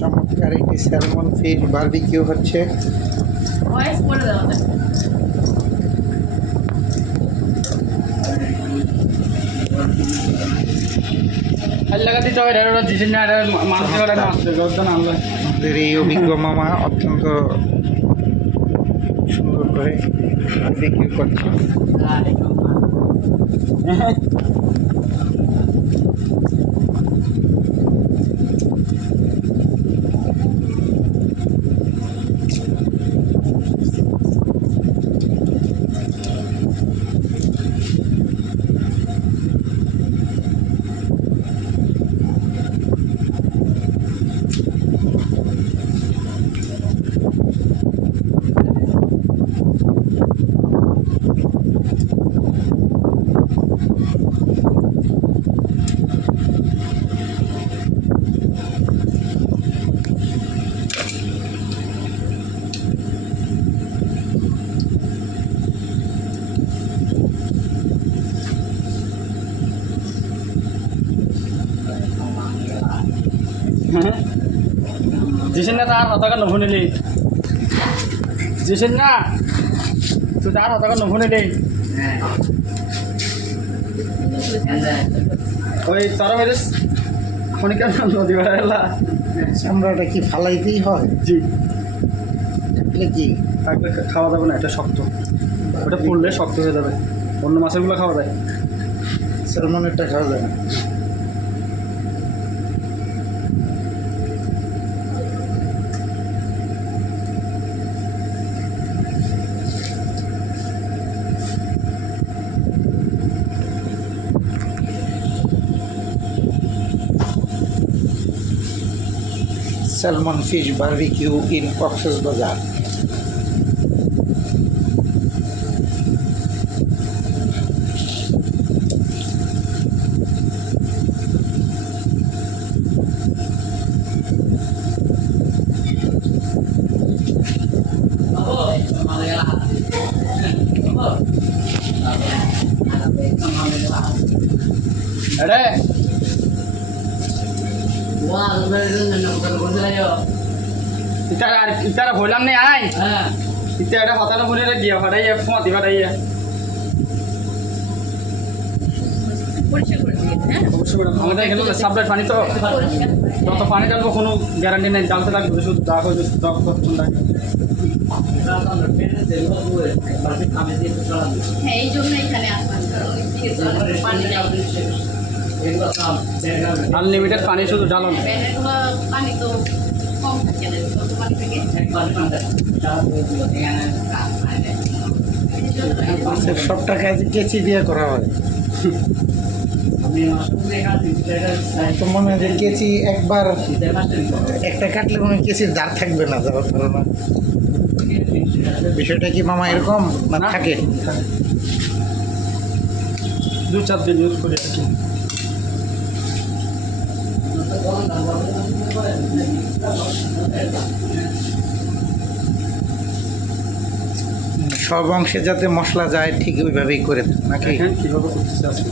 চমৎকার একটি salmon fish barbecue হচ্ছে। আমাদের এই অভিজ্ঞ মামা অত্যন্ত সুন্দর করে বারবিকিউ করছে। দিছেন না তার হতাকা নুশুনিলি দিছেন না তুই তার হতাকা নুশুনিলি ওই তারা বাইরে খনিকার নদী বেড়াইলা চামড়াটা কি ফালাইতেই হয়? জি। থাকলে কি? থাকলে খাওয়া যাবে না এটা শক্ত। ওটা পড়লে শক্ত হয়ে যাবে। অন্য মাছেরগুলো খাওয়া যায়। স্যালমনেরটা খাওয়া যায় না। Salmon fish barbecue in Cox's Bazar এড়ে ইতারা আর ইতারা বললাম নে আই? ইতা এটা হতানো বলে গিয়া হ্যাঁ অবশ্যই ম্যাডাম আমাদের এখানে সাপ্লাই পানি তো যত পানি ঢালবো কোনো গ্যারান্টি নেই জ্বালতে থাকবে শুধু হ্যাঁ এই জন্য এখানে আসলাম আনলিমিটেড পানি শুধু ঢালন ব্যানেরগুলো পানি তো কম থাকে না যত পানি থাকে এই জন্য মাছের সবটা কাজ কেচি দিয়ে করা হয়। তো মনে হয় যে কেচি একবার একটা কাটলে মনে কেচির দাঁড় থাকবে না যাওয়ার ধারণা। বিষয়টা কি মামা এরকম না। থাকে? দু চার দিন ইউজ করে আর সব অংশে যাতে মশলা যায় ঠিক ওইভাবেই করে নাকি? কীভাবে করতেছে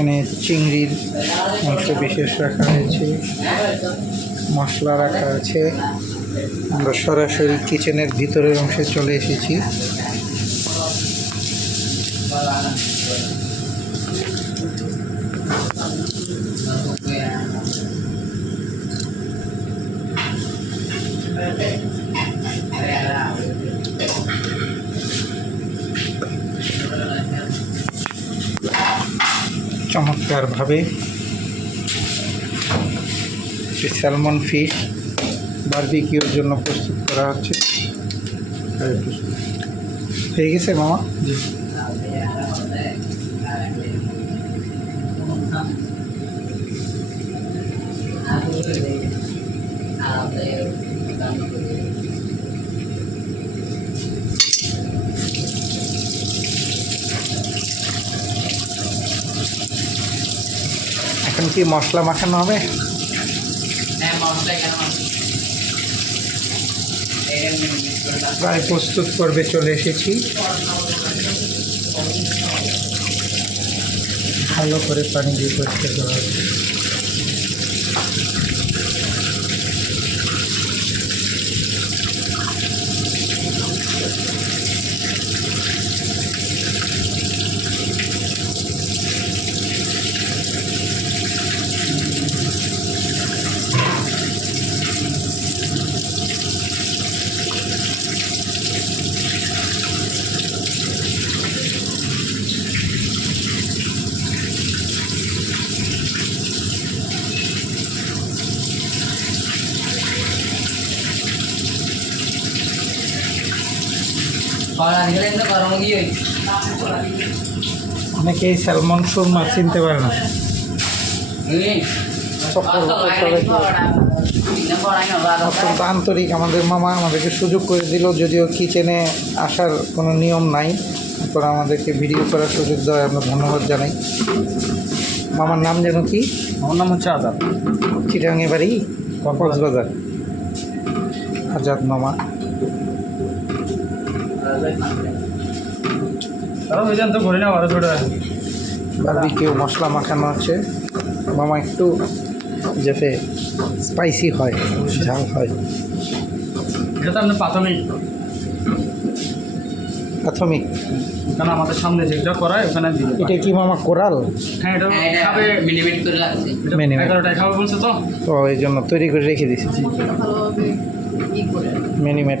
এখানে চিংড়ির মাংস বিশেষ রাখা হয়েছে। মশলা রাখা আছে। আমরা সরাসরি কিচেনের ভিতরের অংশে চলে এসেছি। চমৎকারভাবে স্যালমন ফিশ বারবিকিউর জন্য প্রস্তুত করা হচ্ছে এই হয়ে গেছে মামা জি এখন কি মশলা মাখানো হবে? হ্যাঁ প্রায় প্রস্তুত করবে চলে এসেছি। ভালো করে পানি দিয়ে পরিষ্কার করা অনেকেই স্যালমন সুরমা চিনতে পারে না। অত্যন্ত আন্তরিক আমাদের মামা আমাদেরকে সুযোগ করে দিল যদিও কিচেনে আসার কোনো নিয়ম নাই। তারপর আমাদেরকে ভিডিও করার সুযোগ দেওয়ায় আমরা ধন্যবাদ জানাই। মামার নাম যেন কি? আমার নাম হচ্ছে আজাদ। চিটাঙে বাড়ি কক্সবাজার। আজাদ মামা। তো ঘুরে না আরও ছোটো বারবিকিউ মশলা মাখানো আছে? মামা একটু যাতে স্পাইসি হয় ঝাল হয়। এটা তো আপনার প্রাথমিক। প্রাথমিক কারণ আমাদের সামনে যেটা করায় ওখানে দেবো। এটা কি মামা কোরাল? হ্যাঁ এটা খাবে মিনিমিট করে এগারোটায় খাবে বলছে তো তো এই জন্য তৈরি করে রেখে দিয়েছি। মিনিমেট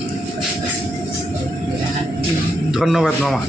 ধন্যবাদ মামা।